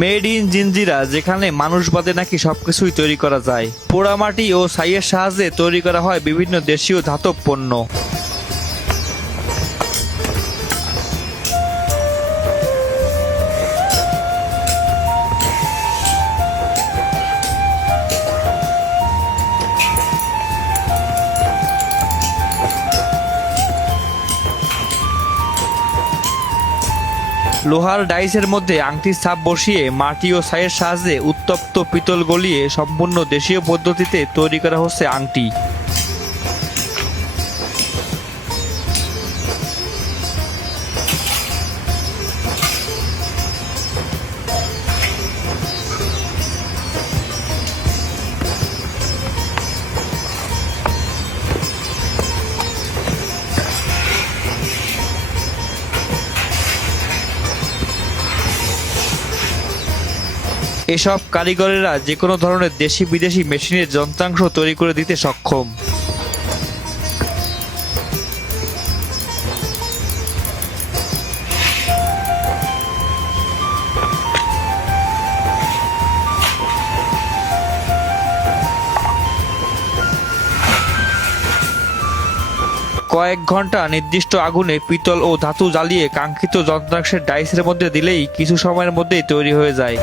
Made in Jinjira, যেখানে মানুষ বাদে নাকি সবকিছুই তৈরি করা যায়। পোড়ামাটি ও ছাইয়ের সাহায্যে তৈরি করা হয় বিভিন্ন দেশীয় ধাতব পণ্য। লোহার ডাইসের মধ্যে আংটির ছাপ বসিয়ে মাটি ও ছাইয়ের সাহায্যে উত্তপ্ত পিতল গলিয়ে সম্পূর্ণ দেশীয় পদ্ধতিতে তৈরি করা হচ্ছে আংটি। এসব কারিগরেরা যে কোনো ধরনের দেশি বিদেশি মেশিনের যন্ত্রাংশ তৈরি করে দিতে সক্ষম। কয়েক ঘন্টা নির্দিষ্ট আগুনে পিতল ও ধাতু জ্বালিয়ে কাঙ্ক্ষিত যন্ত্রাংশের ডাইসের মধ্যে দিলেই কিছু সময়ের মধ্যেই তৈরি হয়ে যায়।